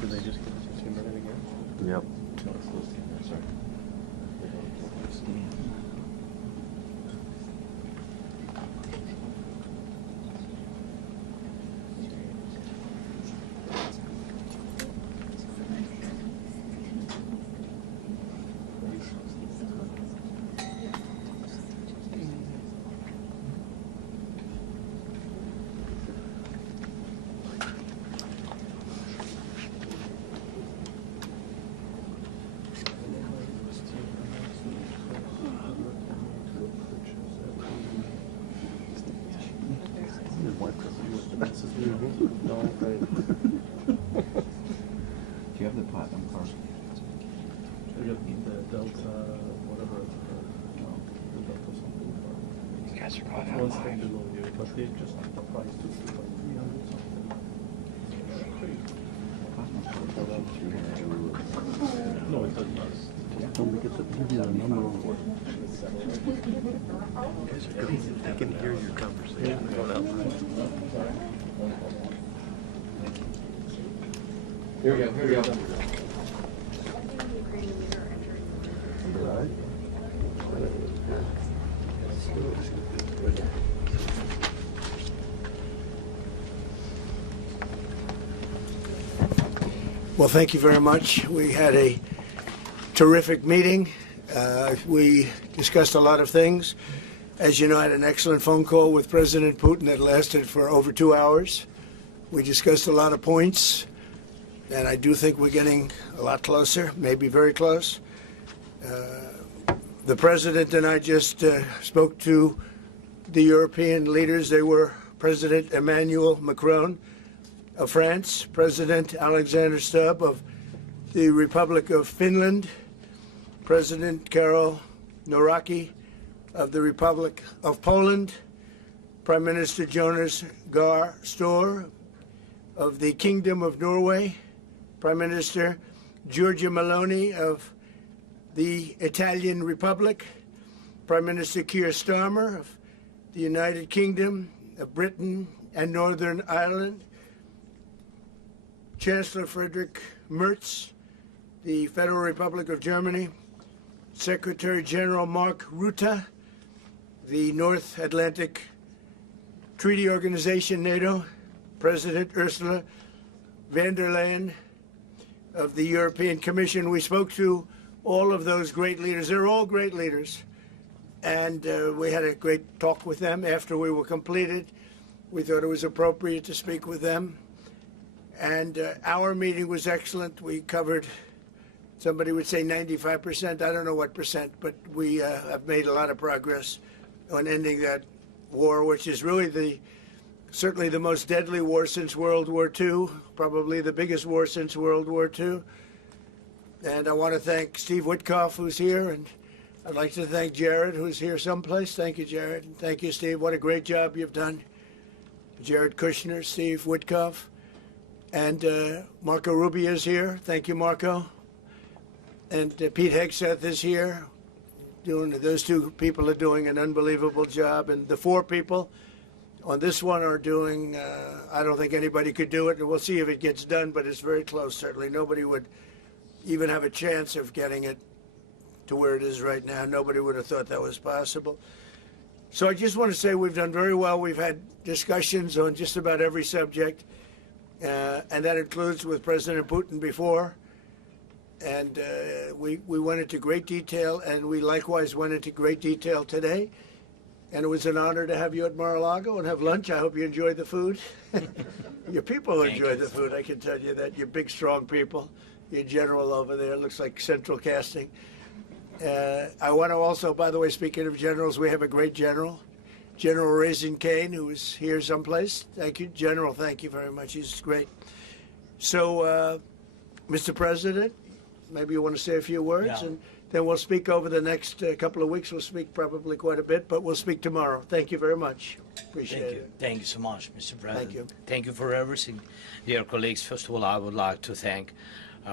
Did they just give us a 2-minute again? Yep. Sorry. Do you have the platinum card? I got the Delta, whatever, the Delta something card. You guys are going Once they below you, but they just the price to like 300 something. No, it does not. I can hear your conversation going out. Here we go, here we go. Well, thank you very much. We had a terrific meeting. We discussed a lot of things. As you know, I had an excellent phone call with President Putin that lasted for over 2 hours. We discussed a lot of points, and I do think we're getting a lot closer, maybe very close. The President and I just spoke to the European leaders. They were President Emmanuel Macron of France, President Alexander Stubb of the Republic of Finland, President Karol Nawrocki of the Republic of Poland, Prime Minister Jonas Gahr Store of the Kingdom of Norway, Prime Minister Giorgia Meloni of the Italian Republic, Prime Minister Keir Starmer of the United Kingdom of Britain and Northern Ireland, Chancellor Friedrich Merz, the Federal Republic of Germany, Secretary General Mark Rutte, the North Atlantic Treaty Organization, NATO, President Ursula von der Leyen of the European Commission. We spoke to all of those great leaders. They're all great leaders. And we had a great talk with them after we were completed. We thought it was appropriate to speak with them. And our meeting was excellent. We covered, somebody would say 95%. I don't know what percent, but we have made a lot of progress on ending that war, which is really certainly the most deadly war since World War II, probably the biggest war since World War II. And I want to thank Steve Witkoff, who's here, and I'd like to thank Jared, who's here someplace. Thank you, Jared. And thank you, Steve. What a great job you've done. Jared Kushner, Steve Witkoff. And Marco Rubio is here. Thank you, Marco. And Pete Hegseth is here. Those two people are doing an unbelievable job. And the 4 people on this one are doing, I don't think anybody could do it. And we'll see if it gets done, but it's very close, certainly. Nobody would even have a chance of getting it to where it is right now. Nobody would have thought that was possible. So I just want to say we've done very well. We've had discussions on just about every subject. And that includes with President Putin before. And we went into great detail, and we likewise went into great detail today. And it was an honor to have you at Mar-A-Lago and have lunch. I hope you enjoyed the food. Your people enjoyed the food, I can tell you that. You're big, strong people. Your general over there looks like central casting. I want to also, by the way, speaking of generals, we have a great general. General Raisin Kane, who is here someplace. Thank you, General. Thank you very much. He's great. So, Mr. President, maybe you want to say a few words, and then we'll speak over the next couple of weeks. We'll speak probably quite a bit, but we'll speak tomorrow. Thank you very much. Appreciate it. Thank you so much, Mr. President. Thank you. Thank you for everything. Dear colleagues, first of all, I would like to thank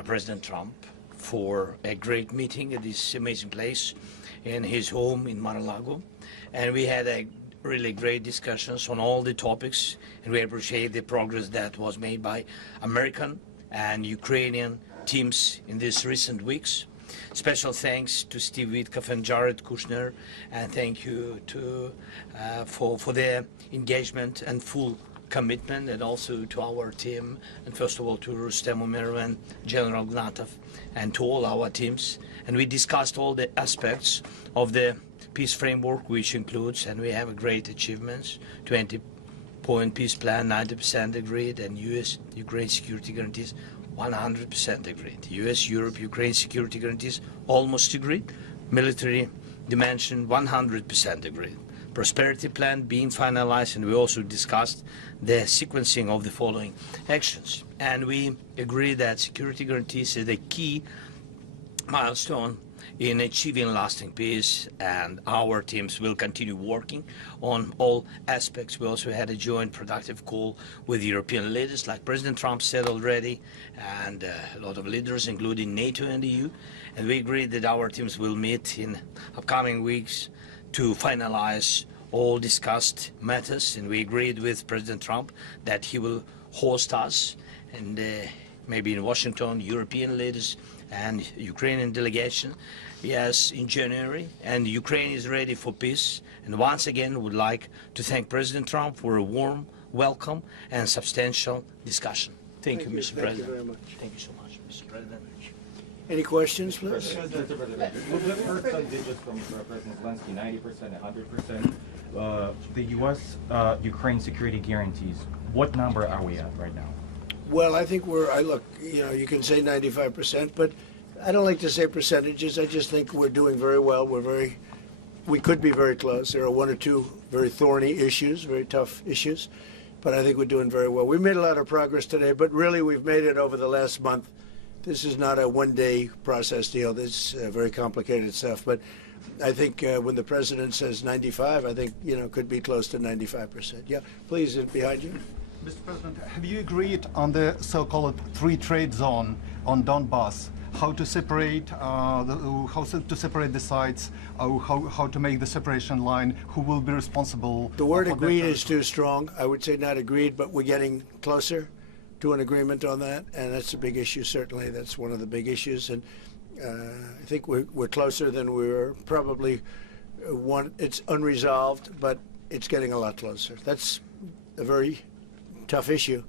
President Trump for a great meeting at this amazing place in his home in Mar-A-Lago. And we had a really great discussions on all the topics, and we appreciate the progress that was made by American and Ukrainian teams in these recent weeks. Special thanks to Steve Witkoff and Jared Kushner, and thank you to for their engagement and full commitment, and also to our team, and first of all to Rustem Umerov and General Gnatov, and to all our teams. And we discussed all the aspects of the peace framework, which includes, and we have great achievements, 20-point peace plan, 90% agreed, and US-Ukraine security guarantees 100% agreed. US-Europe, Ukraine security guarantees almost agreed. Military dimension 100% agreed. Prosperity plan being finalized, and we also discussed the sequencing of the following actions. And we agree that security guarantees is the key milestone in achieving lasting peace, and our teams will continue working on all aspects. We also had a joint productive call with European leaders, like President Trump said already, and a lot of leaders, including NATO and the EU. And we agreed that our teams will meet in upcoming weeks to finalize all discussed matters. And we agreed with President Trump that he will host us, and maybe in Washington, European leaders and Ukrainian delegation, yes, in January. And Ukraine is ready for peace. And once again, would like to thank President Trump for a warm welcome and substantial discussion. Thank you, Mr. President. Thank you very much. Thank you so much, Mr. President. Any questions, please? Mr. President, we've heard some digits from President Zelensky, 90%, 100%. The U.S. Ukraine security guarantees, what number are we at right now? Well, I think look, you can say 95%, but I don't like to say percentages. I just think we're doing very well. We could be very close. There are one or two very thorny issues, very tough issues, but I think we're doing very well. We made a lot of progress today, but really we've made it over the last month. This is not a one-day process deal. This is very complicated stuff, but I think when the president says 95, I think, could be close to 95%. Yeah, please, behind you. Mr. President, have you agreed on the so-called free trade zone on Donbass? How to separate the sites? How to make the separation line? Who will be responsible? The word agreed is too strong. I would say not agreed, but we're getting closer to an agreement on that, and that's a big issue. Certainly, that's one of the big issues, and I think we're closer than we were. Probably it's unresolved, but it's getting a lot closer. That's a very tough issue,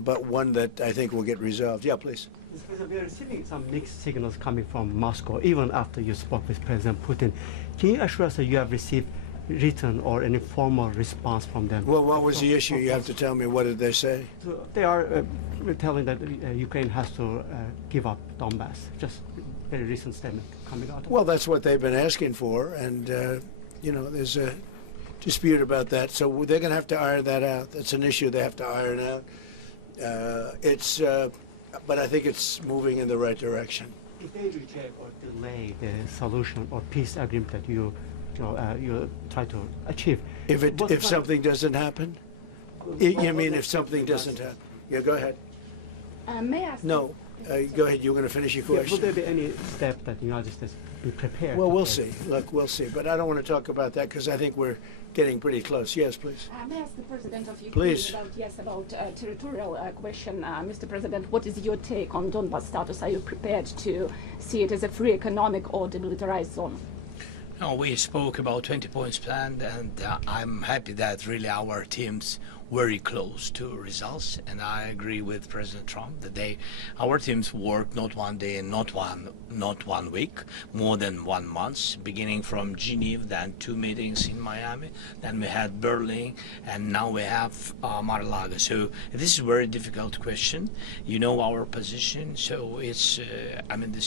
but one that I think will get resolved. Yeah, please. We are receiving some mixed signals coming from Moscow, even after you spoke with President Putin. Can you assure us that you have received written or an informal response from them? Well, what was the issue? You have to tell me. What did they say? So they are telling that Ukraine has to give up Donbass. Just a very recent statement coming out. Well, that's what they've been asking for, and there's a dispute about that, so they're going to have to iron that out. That's an issue they have to iron out. But I think it's moving in the right direction. If they reject or delay the solution or peace agreement that you try to achieve, if something doesn't happen, you mean if something doesn't happen? Yeah, go ahead. May I ask? No, go ahead. You're going to finish your question. Will there be any step that the United States be prepared? Well, we'll see. Look, we'll see. But I don't want to talk about that because I think we're getting pretty close. Yes, please. May I ask the President of Ukraine Please. about territorial question? Mr. President, what is your take on Donbass status? Are you prepared to see it as a free economic or demilitarized zone? No, we spoke about 20 points plan, and I'm happy that really our teams very close to results, and I agree with President Trump that our teams worked not one day and not one week, more than 1 month, beginning from Geneva, then 2 meetings in Miami, then we had Berlin, and now we have Mar-A-Lago. So this is a very difficult question. You know our position, so it's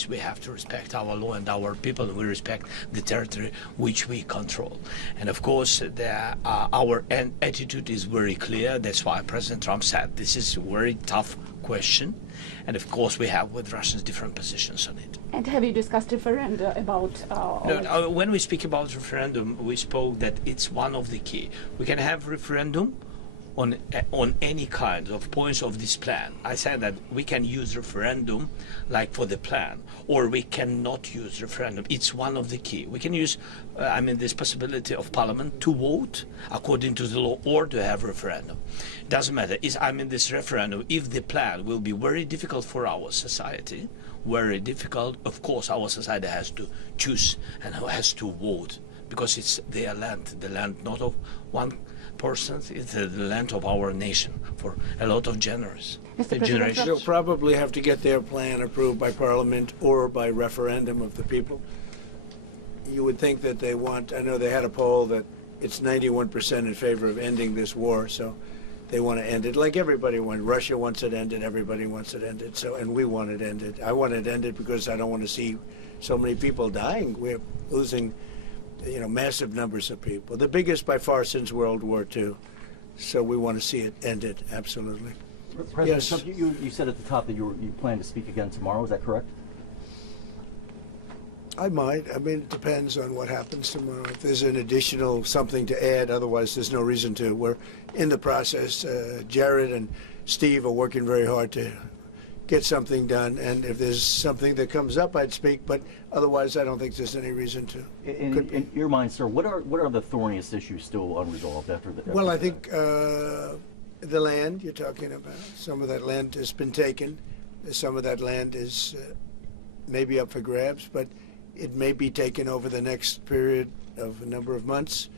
we have to respect our law and our people, and we respect the territory which we control. And of course, our attitude is very clear. That's why President Trump said this is a very tough question, and of course we have with Russians different positions on it. And have you discussed referenda about? When we speak about referendum, we spoke that it's one of the key. We can have referendum on any kind of points of this plan. I said that we can use referendum like for the plan, or we cannot use referendum. It's one of the key. We can use, this possibility of parliament to vote according to the law or to have referendum. Doesn't matter. This referendum, if the plan will be very difficult for our society, very difficult, of course our society has to choose and has to vote, because it's their land, the land not of one person, it's the land of our nation for a lot of generations. They'll probably have to get their plan approved by Parliament or by referendum of the people. You would think that they want, I know they had a poll that it's 91% in favor of ending this war, so they want to end it like everybody wants. Russia wants it ended, everybody wants it ended, and we want it ended. I want it ended because I don't want to see so many people dying. We're losing massive numbers of people, the biggest by far since World War II. So we want to see it ended, absolutely. President Yes. Trump, you said at the top that you plan to speak again tomorrow. Is that correct? I might. It depends on what happens tomorrow. If there's an additional something to add, otherwise there's no reason to. We're in the process. Jared and Steve are working very hard to get something done, and if there's something that comes up, I'd speak, but otherwise I don't think there's any reason to. In your mind, sir, what are the thorniest issues still unresolved after the? Well, I think the land you're talking about, some of that land has been taken. Some of that land is maybe up for grabs, but it may be taken over the next period of a number of months,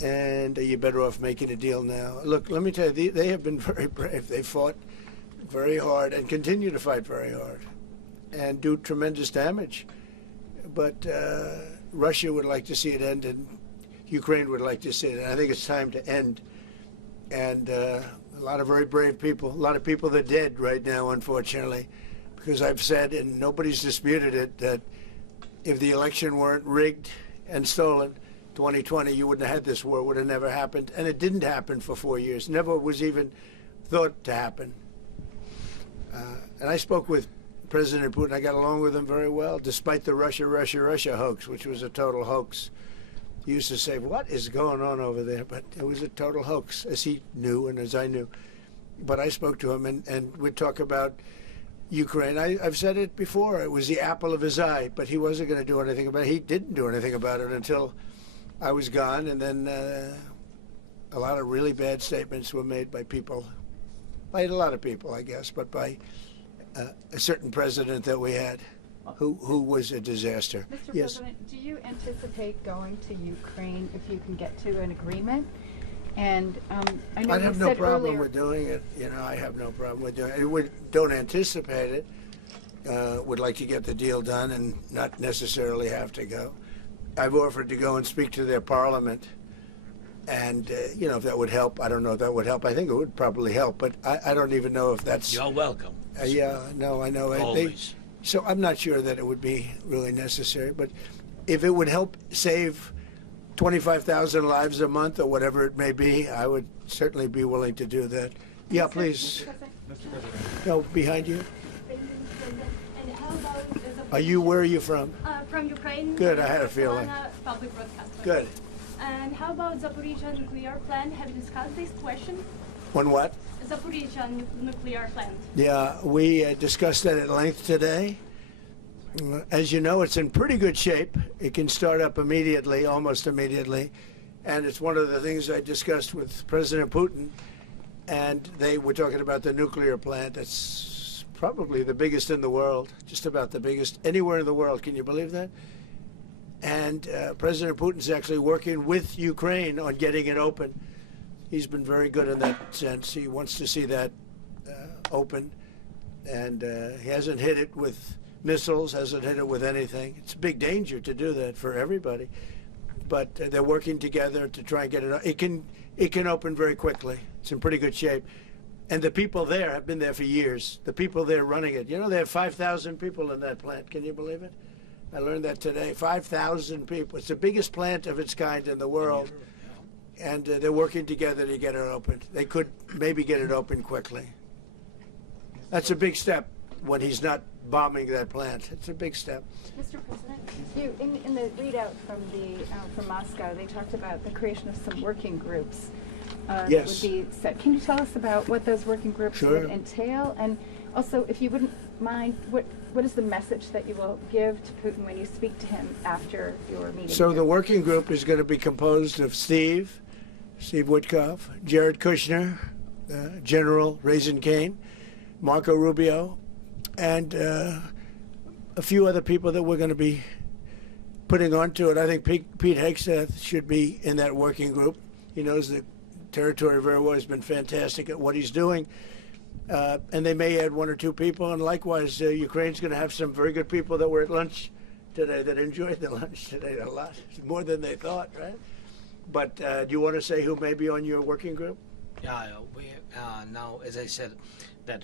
and you're better off making a deal now. Look, let me tell you, they have been very brave. They fought very hard and continue to fight very hard and do tremendous damage. But Russia would like to see it end, and Ukraine would like to see it. And I think it's time to end. And a lot of very brave people, a lot of people that are dead right now, unfortunately, because I've said, and nobody's disputed it, that if the election weren't rigged and stolen, 2020, you wouldn't have had this war. It would have never happened. And it didn't happen for 4 years. Never was even thought to happen. And I spoke with President Putin. I got along with him very well, despite the Russia hoax, which was a total hoax. He used to say, what is going on over there? But it was a total hoax, as he knew and as I knew. But I spoke to him, and we'd talk about Ukraine. I've said it before. It was the apple of his eye, but he wasn't going to do anything about it. He didn't do anything about it until I was gone, and then a lot of really bad statements were made by people, by a lot of people, I guess, but by a certain president that we had who was a disaster. Mr. Yes. President, do you anticipate going to Ukraine if you can get to an agreement? And I know I'd you have no said problem earlier, with doing it. I have no problem with doing it. Don't anticipate it. Would like to get the deal done and not necessarily have to go. I've offered to go and speak to their parliament. And, if that would help. I don't know if that would help. I think it would probably help, but I don't even know if that's... You're welcome. No, I know. Always. So I'm not sure that it would be really necessary, but if it would help save 25,000 lives a month or whatever it may be, I would certainly be willing to do that. Yeah, please. No, behind you. And how about Where are you from? from Ukraine? Good, I had a feeling. Public broadcaster. Good. And how about Zaporizhzhia nuclear plant? Have you discussed this question? On what? Zaporizhzhia nuclear plant. Yeah, we discussed that at length today. As you know, it's in pretty good shape. It can start up immediately, almost immediately. And it's one of the things I discussed with President Putin. And they were talking about the nuclear plant. It's probably the biggest in the world, just about the biggest anywhere in the world. Can you believe that? And President Putin's actually working with Ukraine on getting it open. He's been very good in that sense. He wants to see that open. And he hasn't hit it with missiles, hasn't hit it with anything. It's a big danger to do that for everybody. But they're working together to try and get it. It can open very quickly. It's in pretty good shape. And the people there have been there for years. The people there running it. They have 5,000 people in that plant. Can you believe it? I learned that today. 5,000 people. It's the biggest plant of its kind in the world. And they're working together to get it opened. They could maybe get it open quickly. That's a big step when he's not bombing that plant. It's a big step. Mr. President, in the readout from Moscow, they talked about the creation of some working groups Yes. that would be set. Can you tell us about what those working groups Sure. would entail? And also, if you wouldn't mind, what is the message that you will give to Putin when you speak to him after your meeting? So here? the working group is going to be composed of Steve Witkoff, Jared Kushner, General Raisin Kane, Marco Rubio, and a few other people that we're going to be putting onto it. I think Pete Hegseth should be in that working group. He knows the territory very well. He's been fantastic at what he's doing. And they may add one or two people. And likewise, Ukraine's going to have some very good people that were at lunch today that enjoyed the lunch today a lot, more than they thought, right? But do you want to say who may be on your working group? Yeah, we now, as I said, that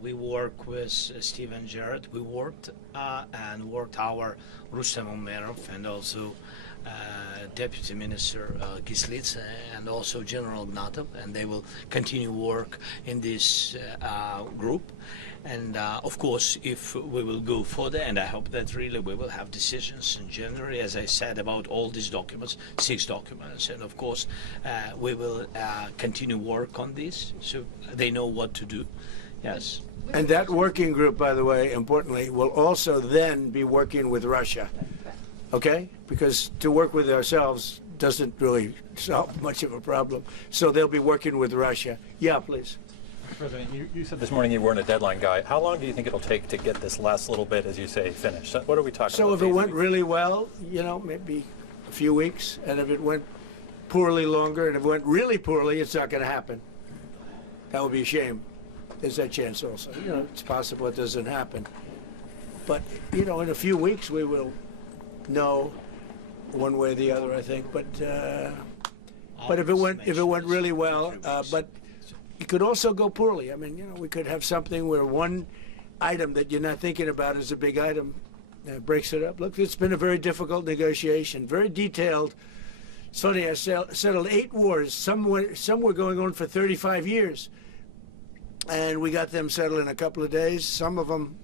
we work with Steve and Jared. We worked our Rustem Umerov and also Deputy Minister Kislitsa and also General Gnatov, and they will continue work in this group. And of course, if we will go further, and I hope that really we will have decisions in January, as I said, about all these documents, 6 documents, and of course, we will continue work on this, so they know what to do. Yes. And that working group, by the way, importantly, will also then be working with Russia. Okay? Because to work with ourselves doesn't really solve much of a problem. So they'll be working with Russia. Yeah, please. President, you said this morning you weren't a deadline guy. How long do you think it'll take to get this last little bit, as you say, finished? What are we talking about? So if it went really well, maybe a few weeks. And if it went poorly, longer. And if it went really poorly, it's not going to happen. That would be a shame. There's that chance also. It's possible it doesn't happen. But, in a few weeks we will know one way or the other, I think. But if it went really well, but it could also go poorly. I mean, we could have something where one item that you're not thinking about is a big item breaks it up. Look, it's been a very difficult negotiation, very detailed. It's funny, I settled 8 wars. Some were going on for 35 years. And we got them settled in a couple of days. Some of them,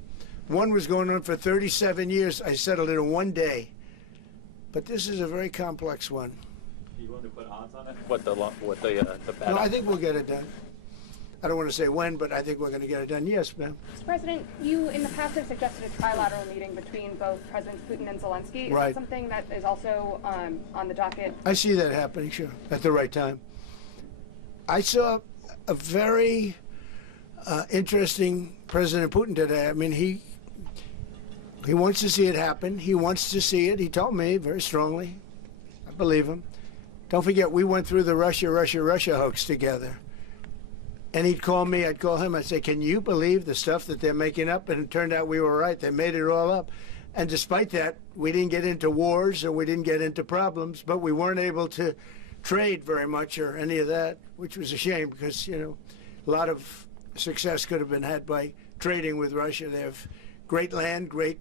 one was going on for 37 years. I settled it in 1 day. But this is a very complex one. Do you want to put odds on it? What the bad? No, I think we'll get it done. I don't want to say when, but I think we're going to get it done. Yes, ma'am. Mr. President, you in the past have suggested a trilateral meeting between both Presidents Putin and Zelensky. Right. Is that something that is also on the docket? I see that happening, sure, at the right time. I saw a very interesting President Putin today. I mean, he wants to see it happen. He wants to see it. He told me very strongly. I believe him. Don't forget, we went through the Russia hoax together. And he'd call me, I'd call him, I'd say, can you believe the stuff that they're making up? And it turned out we were right. They made it all up. And despite that, we didn't get into wars or we didn't get into problems, but we weren't able to trade very much or any of that, which was a shame because, a lot of success could have been had by trading with Russia. They have great land, great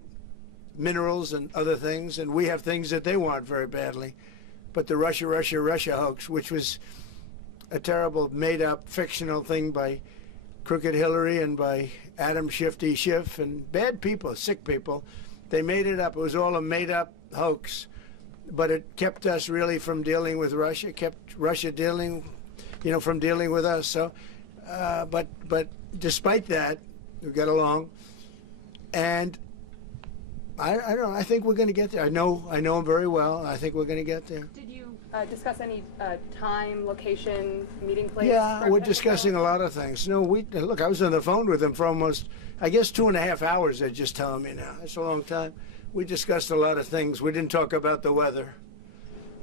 minerals and other things, and we have things that they want very badly. But the Russia hoax, which was a terrible made-up fictional thing by Crooked Hillary and by Adam Shifty Schiff and bad people, sick people, they made it up. It was all a made-up hoax, but it kept us really from dealing with Russia, kept Russia from dealing with us. So, but despite that, we got along, and I don't know. I think we're going to get there. I know him very well. I think we're going to get there. Did you discuss any time, location, meeting place? Yeah, we're discussing a lot of things. No, look, I was on the phone with him for almost, I guess, 2.5 hours. They're just telling me now. That's a long time. We discussed a lot of things. We didn't talk about the weather.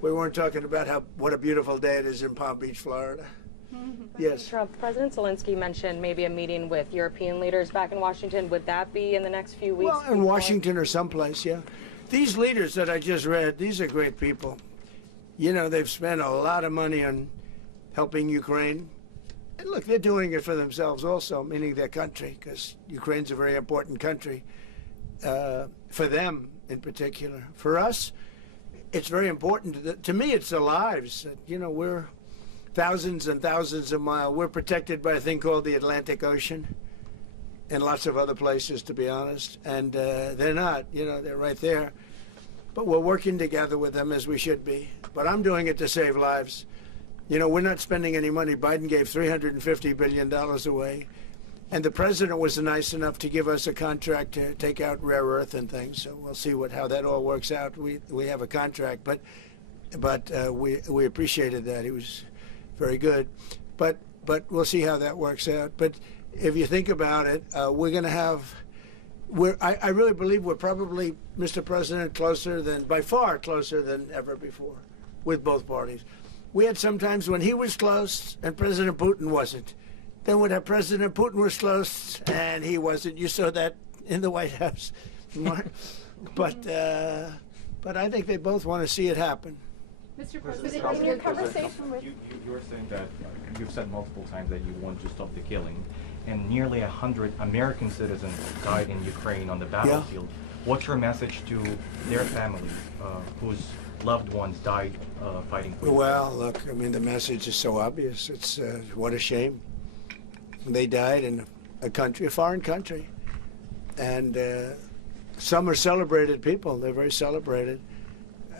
We weren't talking about what a beautiful day it is in Palm Beach, Florida. Yes. Trump, President Zelensky mentioned maybe a meeting with European leaders back in Washington. Would that be in the next few weeks? Well, in Washington or someplace, yeah. These leaders that I just read, these are great people. They've spent a lot of money on helping Ukraine. And look, they're doing it for themselves also, meaning their country, because Ukraine's a very important country for them in particular. For us, it's very important. To me, it's the lives. We're thousands and thousands of miles. We're protected by a thing called the Atlantic Ocean and lots of other places, to be honest. And they're not, they're right there. But we're working together with them as we should be. But I'm doing it to save lives. You know, we're not spending any money. Biden gave $350 billion away. And the president was nice enough to give us a contract to take out rare earth and things. So we'll see how that all works out. We have a contract, but we appreciated that. He was very good. But we'll see how that works out. But if you think about it, we're going to have. I really believe we're probably, Mr. President, by far closer than ever before, with both parties. We had some times when he was close and President Putin wasn't. Then when President Putin was close and he wasn't, you saw that in the White House. But I think they both want to see it happen. Mr. President, in your conversation with... You're saying that, you've said multiple times that you want to stop the killing, and nearly 100 American citizens died in Ukraine on the battlefield. Yeah. What's your message to their families whose loved ones died fighting for Well, look, I mean, the message is so obvious. It's what a shame. They died in a foreign country. And some are celebrated people. They're very celebrated.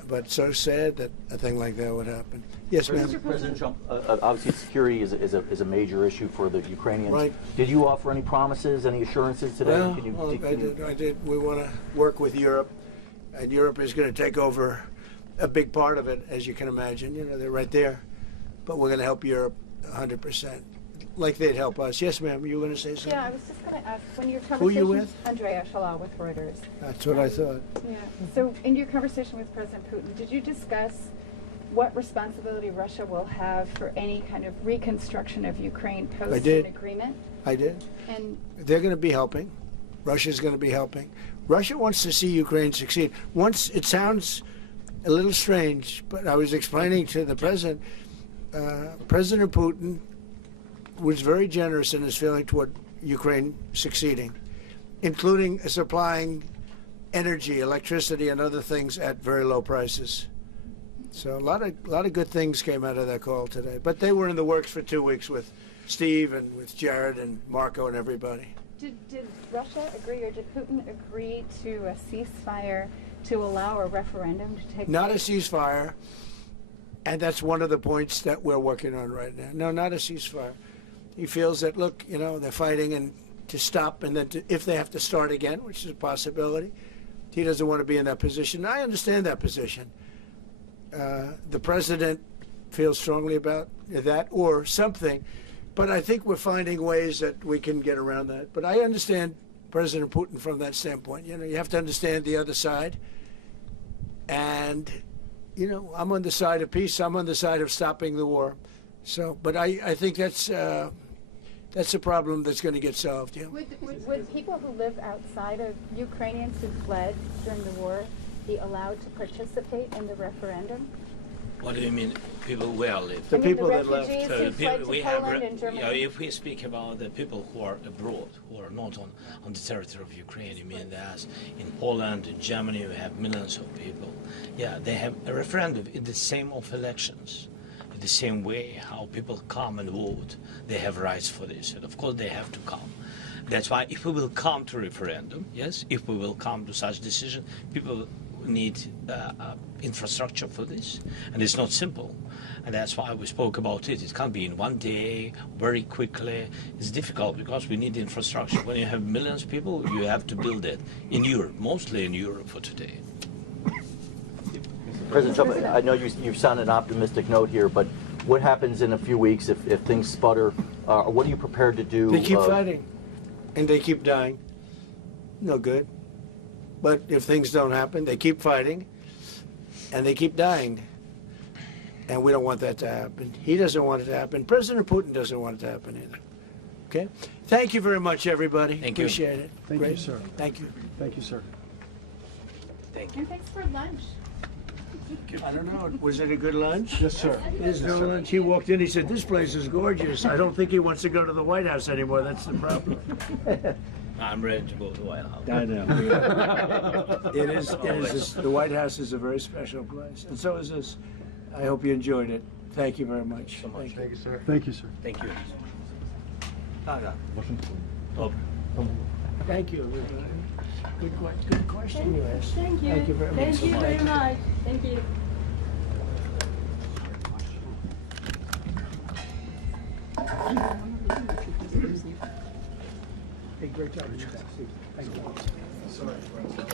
But so sad that a thing like that would happen. Yes, ma'am. President Trump, obviously security is a major issue for the Ukrainians. Right. Did you offer any promises, any assurances today? Well, I did. We want to work with Europe. And Europe is going to take over a big part of it, as you can imagine. You know, they're right there. But we're going to help Europe 100%. Like they'd help us. Yes, ma'am, you were going to say something? Yeah, I was just going to ask, when your conversation... Who are you with? Andrea Shalal with Reuters. That's what I thought. Yeah. So in your conversation with President Putin, did you discuss what responsibility Russia will have for any kind of reconstruction of Ukraine post an agreement? I did. And they're going to be helping. Russia's going to be helping. Russia wants to see Ukraine succeed. Once, it sounds a little strange, but I was explaining to the president, President Putin was very generous in his feeling toward Ukraine succeeding, including supplying energy, electricity, and other things at very low prices. So a lot of good things came out of that call today. But they were in the works for 2 weeks with Steve and with Jared and Marco and everybody. Did Russia agree, or did Putin agree to a ceasefire to allow a referendum to take place? Not a ceasefire, and that's one of the points that we're working on right now. No, not a ceasefire. He feels that, look, you know, they're fighting and to stop, and then if they have to start again, which is a possibility, he doesn't want to be in that position. I understand that position. The president feels strongly about that or something, but I think we're finding ways that we can get around that. But I understand President Putin from that standpoint. You know, you have to understand the other side. And, you know, I'm on the side of peace. I'm on the side of stopping the war. So, but I think that's a problem that's going to get solved. Yeah. Would people who live outside of Ukrainians who fled during the war be allowed to participate in the referendum? What do you mean, people where live? The people that left. So we have, if we speak about the people who are abroad, who are not on the territory of Ukraine, you mean that in Poland, in Germany, we have millions of people. Yeah, they have a referendum in the same of elections. In the same way how people come and vote, they have rights for this. And of course they have to come. That's why if we will come to referendum, yes, if we will come to such decision, people need infrastructure for this. And it's not simple. And that's why we spoke about it. It can't be in one day, very quickly. It's difficult because we need infrastructure. When you have millions of people, you have to build it in Europe, mostly in Europe for today. President Trump, I know you sound an optimistic note here, but what happens in a few weeks if things sputter? What are you prepared to do? They keep fighting, and they keep dying. No good. But if things don't happen, they keep fighting, and they keep dying. And we don't want that to happen. He doesn't want it to happen. President Putin doesn't want it to happen either. Okay? Thank you very much, everybody. Thank you. Appreciate it. Thank Great. you, sir. Thank you. Thank you, sir. Thank you. And thanks for lunch. I don't know. Was it a good lunch? Yes, sir. There's no lunch. He walked in. He said, "This place is gorgeous." I don't think he wants to go to the White House anymore. That's the problem. I'm ready to go to the White House. I know. It is. The White House is a very special place, and so is this. I hope you enjoyed it. Thank you very much. Thank you, sir. Thank you, sir. Thank you. Thank you, everybody. Good question you asked. Thank you. Thank you very much. Thank you very much. Thank you. Great job. Thank you.